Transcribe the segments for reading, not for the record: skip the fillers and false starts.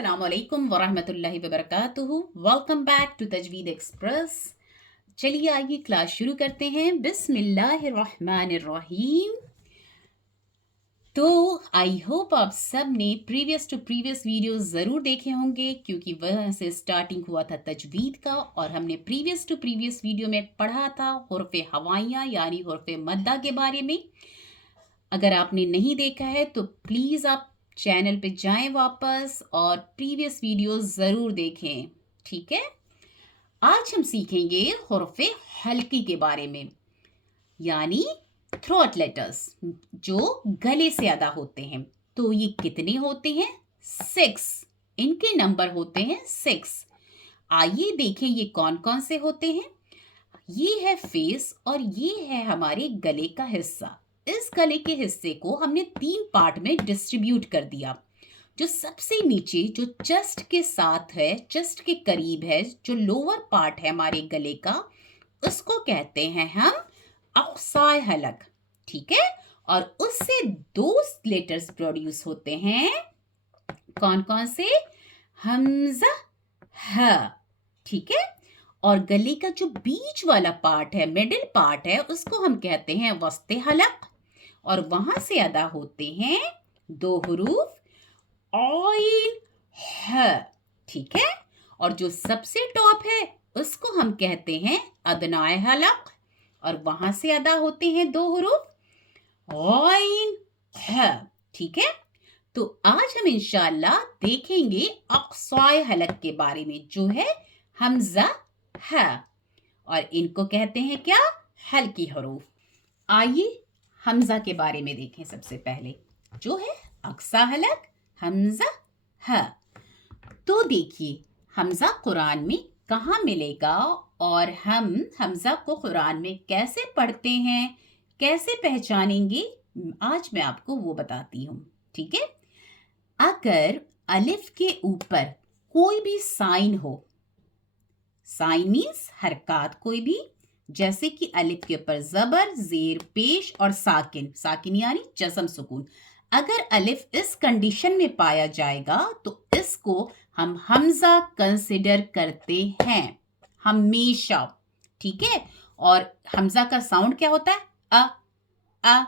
अस्सलाम वालेकुम वरहमतुल्लाहि वबरकातुहू। Welcome back to Tajweed express. चलिए आइए क्लास शुरू करते हैं। बिस्मिल्लाहिर्रहमानिर्रहीम। तो आई होप आप सब ने प्रीवियस वीडियोस ज़रूर देखे होंगे, क्योंकि वह से स्टार्टिंग हुआ था तजवीद का, और हमने प्रीवियस वीडियो में पढ़ा था हुर्फ़े हवाइयाँ यानी हुर्फ़े मद्दा के बारे में। अगर आपने नहीं देखा है तो प्लीज़ आप चैनल पे जाएं वापस और प्रीवियस वीडियोस ज़रूर देखें, ठीक है। आज हम सीखेंगे हुर्फ़े हल्की के बारे में, यानी थ्रोट लेटर्स, जो गले से अदा होते हैं। तो ये कितने होते हैं? 6। इनके नंबर होते हैं 6। आइए देखें ये कौन कौन से होते हैं। ये है फेस और ये है हमारे गले का हिस्सा। इस गले के हिस्से को हमने 3 पार्ट में डिस्ट्रीब्यूट कर दिया। जो सबसे नीचे, जो चेस्ट के साथ है, चेस्ट के करीब है, जो लोअर पार्ट है हमारे गले का, उसको कहते हैं हम अक्साय हलक, ठीक है। और उससे 2 लेटर्स प्रोड्यूस होते हैं। कौन कौन से? हमजा, ह, ठीक है। और गले का जो बीच वाला पार्ट है, मिडिल पार्ट है, उसको हम कहते हैं वस्ते हलक। और वहां से अदा होते हैं 2 हुरूफ आइन ह, ठीक है। और जो सबसे टॉप है उसको हम कहते हैं अदनाए हलक, और वहां से अदा होते हैं 2 हुरूफ आइन ह, ठीक है। तो आज हम इंशाअल्लाह देखेंगे अक्साय हलक के बारे में, जो है हमजा है, और इनको कहते हैं क्या? हल्की हरूफ। आइए हमजा के बारे में देखें। सबसे पहले जो है अक्सा हलक, हमजा है। तो देखिए हमजा कुरान में कहाँ मिलेगा, और हम हमजा को कुरान में कैसे पढ़ते हैं, कैसे पहचानेंगे, आज मैं आपको वो बताती हूँ, ठीक है। अगर अलिफ के ऊपर कोई भी साइन हो, साइन मीन्स हरकत कोई भी, जैसे कि अलिफ के ऊपर जबर, जेर, पेश और साकिन, साकिन यानी जज़म सुकून, अगर अलिफ इस कंडीशन में पाया जाएगा तो इसको हम हमजा कंसिडर करते हैं हमेशा, ठीक है। और हमजा का साउंड क्या होता है? अ अ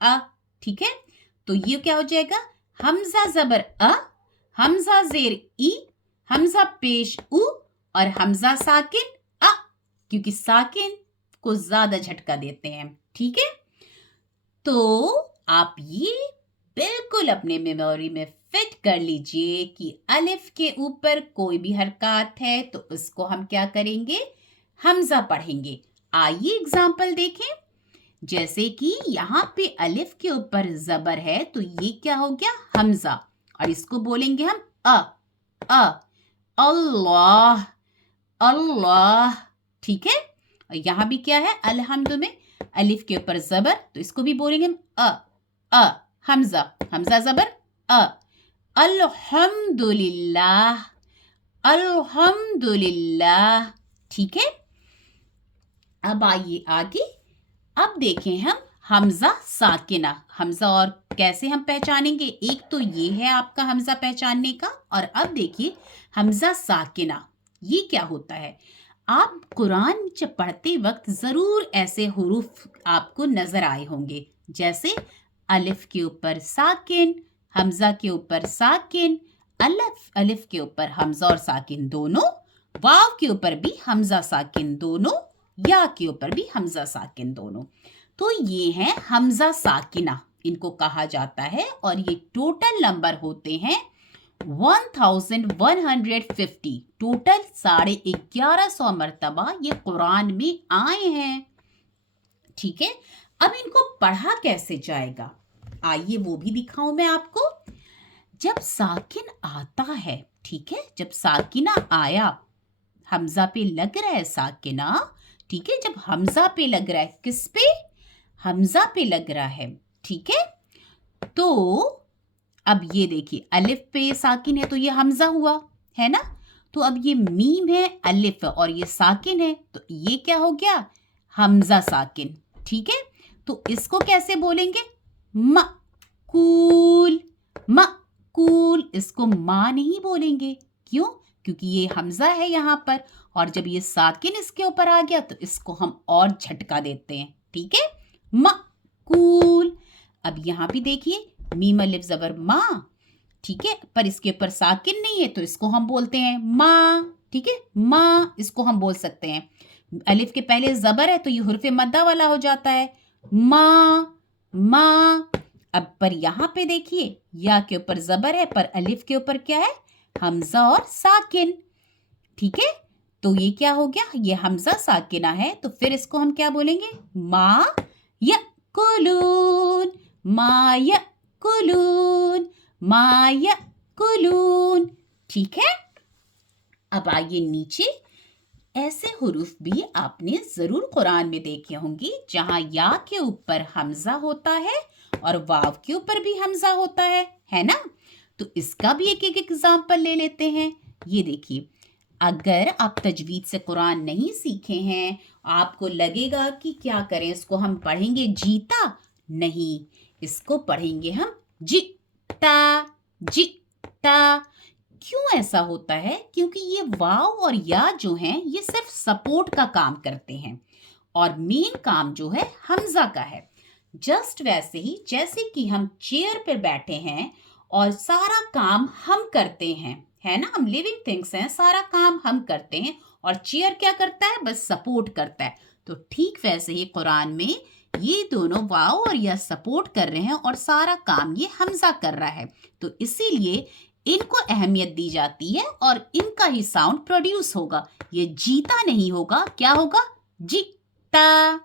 अ, ठीक है। तो ये क्या हो जाएगा? हमजा जबर अ, हमजा जेर ई, हमजा पेश उ, और हमजा साकिन अ, क्योंकि साकिन को ज्यादा झटका देते हैं, ठीक है। तो आप ये बिल्कुल अपने मेमोरी में फिट कर लीजिए कि अलिफ के ऊपर कोई भी हरकत है तो उसको हम क्या करेंगे? हमजा पढ़ेंगे। आइए एग्जाम्पल देखें। जैसे कि यहाँ पे अलिफ के ऊपर जबर है तो ये क्या हो गया? हमजा, और इसको बोलेंगे हम अ अल्लाह अल्लाह, ठीक है। और यहाँ भी क्या है? अलहम्द में अलिफ के ऊपर जबर, तो इसको भी बोलेंगे हम अ हमजा, हमजा जबर अ, अल्हम्दुलिल्लाह अल्हम्दुलिल्लाह, ठीक है। अब आइए आगे। अब देखें हम हमजा साकिना। हमजा और कैसे हम पहचानेंगे? एक तो ये है आपका हमजा पहचानने का, और अब देखिए हमजा साकिना ये क्या होता है। आप कुरान जब पढ़ते वक्त ज़रूर ऐसे हुरूफ आपको नज़र आए होंगे, जैसे अलिफ के ऊपर साकिन, हमजा के ऊपर साकिन, अलिफ के ऊपर हमजा और साकिन दोनों, वाव के ऊपर भी हमजा साकिन दोनों, या के ऊपर भी हमजा साकिन दोनों। तो ये है हमजा साकिना, इनको कहा जाता है। और ये टोटल नंबर होते हैं 1150, टोटल 1150 मरतबा ये कुरान में आए हैं, ठीक है। अब इनको पढ़ा कैसे जाएगा, आइए वो भी दिखाऊं मैं आपको। जब साकिन आता है, ठीक है, जब साकिना आया, हमजा पे लग रहा है साकिना, ठीक है। जब हमजा पे लग रहा है, किस पे? हमजा पे लग रहा है, ठीक है। तो अब ये देखिए अलिफ पे साकिन है तो ये हमजा हुआ है ना। तो अब ये मीम है, अलिफ और ये साकिन है, तो ये क्या हो गया? हमजा साकिन, ठीक है। तो इसको कैसे बोलेंगे? मकूल, कूल, इसको माँ नहीं बोलेंगे। क्यों? क्योंकि ये हमजा है यहाँ पर, और जब ये साकिन इसके ऊपर आ गया तो इसको हम और झटका देते हैं। ठीक है, मकूल। अब यहाँ भी देखिए, मीम अलिफ ज़बर माँ, ठीक है, पर इसके ऊपर साकिन नहीं है तो इसको हम बोलते हैं माँ। ठीक है, माँ इसको हम बोल सकते हैं। अलिफ के पहले ज़बर है तो ये हुर्फ मद्दा वाला हो जाता है, माँ माँ। अब पर यहाँ पे देखिए, या के ऊपर ज़बर है पर अलिफ के ऊपर क्या है, हमजा और साकिन। ठीक है, तो ये क्या हो गया, ये हमजा साकिना है, तो फिर इसको हम क्या बोलेंगे, मा यकुलून, मा यकुलून, मा यकुलून। ठीक है, अब आइए नीचे। ऐसे हुरूफ भी आपने जरूर कुरान में देखे होंगे जहां या के ऊपर हमजा होता है और वाव के ऊपर भी हमजा होता है ना। तो इसका भी एक एक एग्जाम्पल ले लेते हैं। ये देखिए, अगर आप तजवीद से कुरान नहीं सीखे हैं, आपको लगेगा कि क्या करें, इसको हम पढ़ेंगे जीता, नहीं, इसको पढ़ेंगे हम जिता, जिता। क्यों ऐसा होता है? क्योंकि ये वाव और या जो हैं ये सिर्फ सपोर्ट का काम करते हैं और मेन काम जो है हमजा का है। जस्ट वैसे ही जैसे कि हम चेयर पर बैठे हैं और सारा काम हम करते हैं, है ना, हम लिविंग थिंग्स हैं, सारा काम हम करते हैं और चेयर क्या करता है, बस सपोर्ट करता है। तो ठीक वैसे ही कुरान में ये दोनों वाव और या सपोर्ट कर रहे हैं और सारा काम ये हमजा कर रहा है, तो इसीलिए इनको अहमियत दी जाती है और इनका ही साउंड प्रोड्यूस होगा। ये जीता नहीं होगा, क्या होगा, जीता।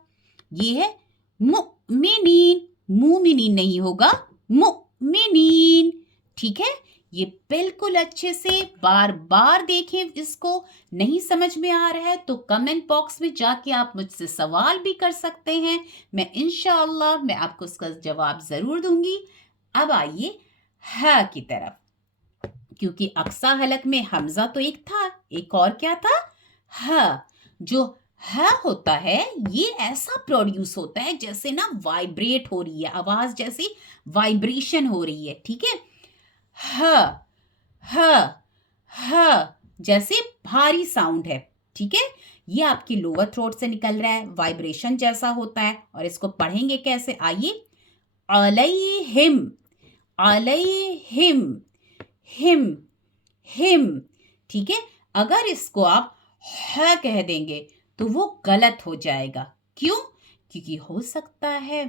ये है मुमिनीन, मुमिनीन नहीं होगा, मुमिनीन। ठीक है, ये बिल्कुल अच्छे से बार बार देखें। इसको नहीं समझ में आ रहा है तो कमेंट बॉक्स में जाके आप मुझसे सवाल भी कर सकते हैं, मैं इंशाअल्लाह मैं आपको इसका जवाब जरूर दूंगी। अब आइए हा की तरफ, क्योंकि अक्सा हलक में हमजा तो एक था, एक और क्या था, ह। जो ह होता है ये ऐसा प्रोड्यूस होता है जैसे ना वाइब्रेट हो रही है, आवाज जैसी वाइब्रेशन हो रही है। ठीक है, ह ह ह जैसे भारी साउंड है। ठीक है, ये आपकी लोअर थ्रोट से निकल रहा है, वाइब्रेशन जैसा होता है। और इसको पढ़ेंगे कैसे, आइए, अलैहिम, अलैहिम, हिम, हिम। ठीक है, अगर इसको आप ह कह देंगे तो वो गलत हो जाएगा। क्यों? क्योंकि हो सकता है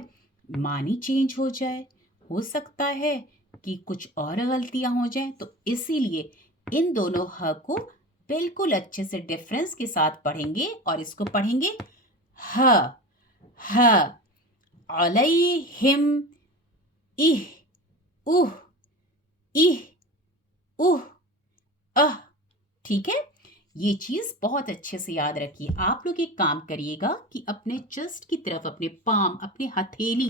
मानी चेंज हो जाए, हो सकता है कि कुछ और गलतियां हो जाएं, तो इसीलिए इन दोनों ह को बिल्कुल अच्छे से डिफरेंस के साथ पढ़ेंगे और इसको पढ़ेंगे ह, ह, अलैहिम, इह, उह, इह, उह, अह। ठीक है, ये चीज बहुत अच्छे से याद रखिए। आप लोग एक काम करिएगा कि अपने चेस्ट की तरफ अपने पाम, अपने हथेली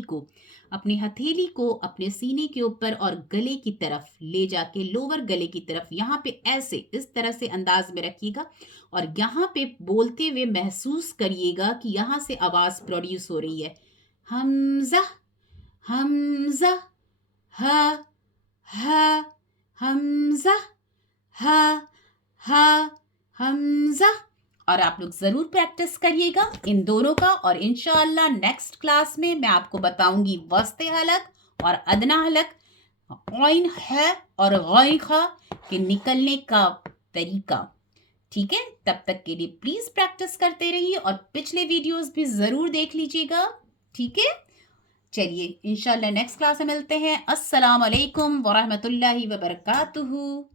को अपने सीने के ऊपर और गले की तरफ ले जाके, लोअर गले की तरफ यहाँ पे ऐसे इस तरह से अंदाज में रखिएगा और यहाँ पे बोलते हुए महसूस करिएगा कि यहाँ से आवाज प्रोड्यूस हो रही है, हमजा, हमजा, ह, ह, हमजा, ह, ह, हमजा। और आप लोग जरूर प्रैक्टिस करिएगा इन दोनों का, और इंशाअल्लाह नेक्स्ट क्लास में मैं आपको बताऊंगी वस्ते हलक और अदना हलक, गैन है और गैन खा के निकलने का तरीका। ठीक है, तब तक के लिए प्लीज प्रैक्टिस करते रहिए और पिछले वीडियोस भी जरूर देख लीजिएगा। ठीक है, चलिए इंशाअल्लाह नेक्स्ट क्लास में मिलते हैं। अस्सलाम वालेकुम वरहमतुल्लाहि वबरकातुहू।